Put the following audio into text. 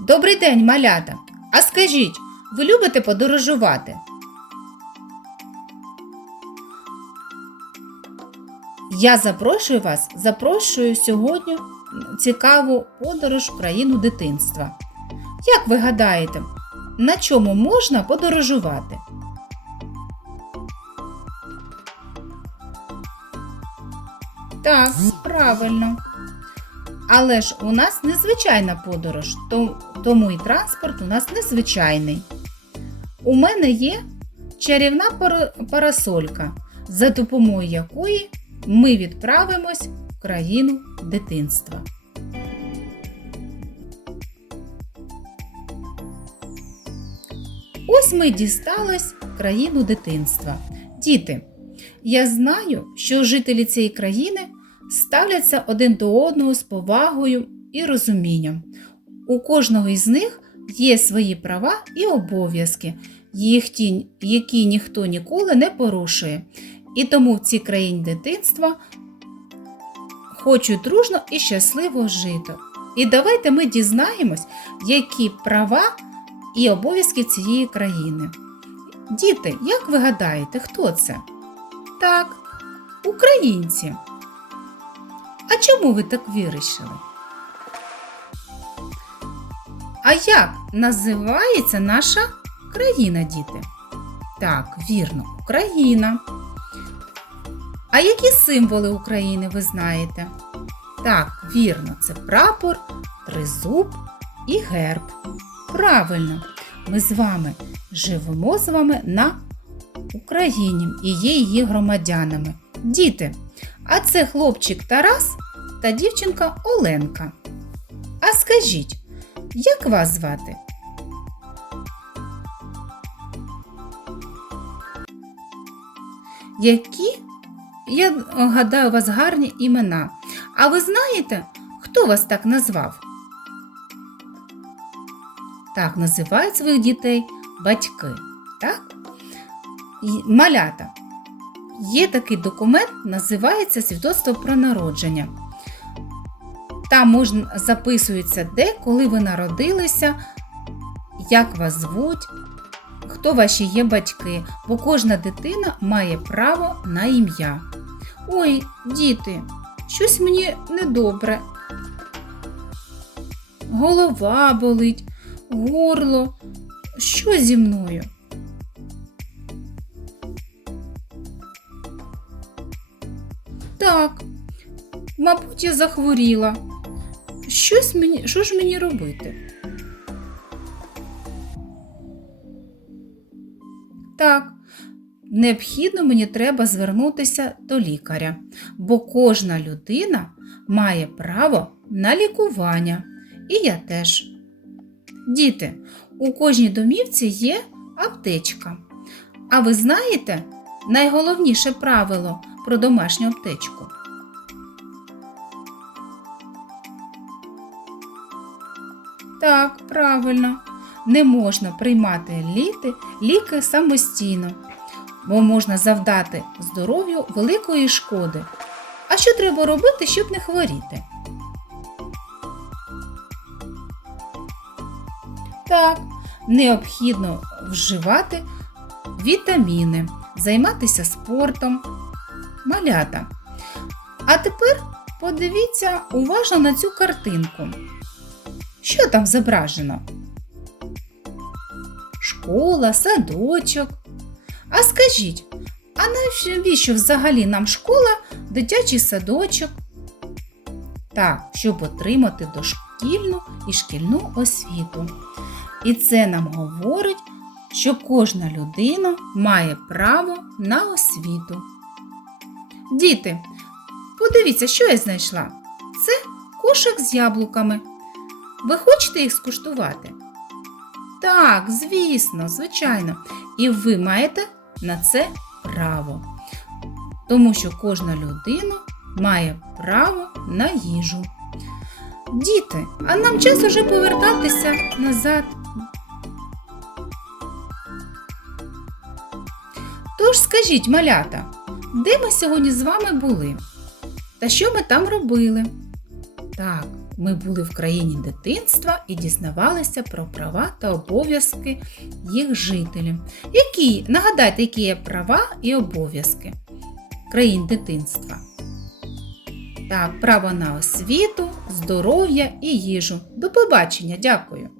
Добрий день, малята! А скажіть, ви любите подорожувати? Я запрошую вас, запрошую сьогодні цікаву подорож в країну дитинства. Як ви гадаєте, на чому можна подорожувати? Так, правильно. Але ж у нас незвичайна подорож, тому і транспорт у нас незвичайний. У мене є чарівна парасолька, за допомогою якої ми відправимось в країну дитинства. Ось ми дістались в країну дитинства. Діти, я знаю, що жителі цієї країни ставляться один до одного з повагою і розумінням. У кожного із них є свої права і обов'язки, які ніхто ніколи не порушує. І тому в цій країні дитинства хочуть дружно і щасливо жити. І давайте ми дізнаємось, які права і обов'язки цієї країни. Діти, як ви гадаєте, хто це? Так, українці. Чому ви так вирішили? А як називається наша країна, діти? Так, вірно, Україна. А які символи України ви знаєте? Так, вірно, це прапор, тризуб і герб. Правильно, ми з вами живемо з вами на Україні і є її громадянами. Діти, а це хлопчик Тарас та дівчинка Оленка. А скажіть, як вас звати? Які, я гадаю, у вас гарні імена. А ви знаєте, хто вас так назвав? Так, називають своїх дітей батьки. Так? Малята. Є такий документ, називається свідоцтво про народження. Там можна записується де, коли ви народилися, як вас звуть, хто ваші є батьки, бо кожна дитина має право на ім'я. Ой, діти, щось мені недобре. Голова болить, горло. Що зі мною? Так, мабуть, я захворіла. Щось мені, що ж мені робити? Так, необхідно мені треба звернутися до лікаря, бо кожна людина має право на лікування. І я теж. Діти, у кожній домівці є аптечка. А ви знаєте найголовніше правило про домашню аптечку? Так, правильно. Не можна приймати літи, ліки самостійно, бо можна завдати здоров'ю великої шкоди. А що треба робити, щоб не хворіти? Так, необхідно вживати вітаміни, займатися спортом, малята. А тепер подивіться уважно на цю картинку. Що там зображено? Школа, садочок. А скажіть, а навіщо взагалі нам школа, дитячий садочок? Так, щоб отримати дошкільну і шкільну освіту. І це нам говорить, що кожна людина має право на освіту. Діти, подивіться, що я знайшла. Це кошик з яблуками. Ви хочете їх скуштувати? Так, звісно, звичайно. І ви маєте на це право. Тому що кожна людина має право на їжу. Діти, а нам час уже повертатися назад. Тож скажіть, малята, де ми сьогодні з вами були? Та що ми там робили? Так, ми були в країні дитинства і дізнавалися про права та обов'язки їх жителів. Які, нагадайте, які є права і обов'язки країн дитинства? Так, право на освіту, здоров'я і їжу. До побачення, дякую!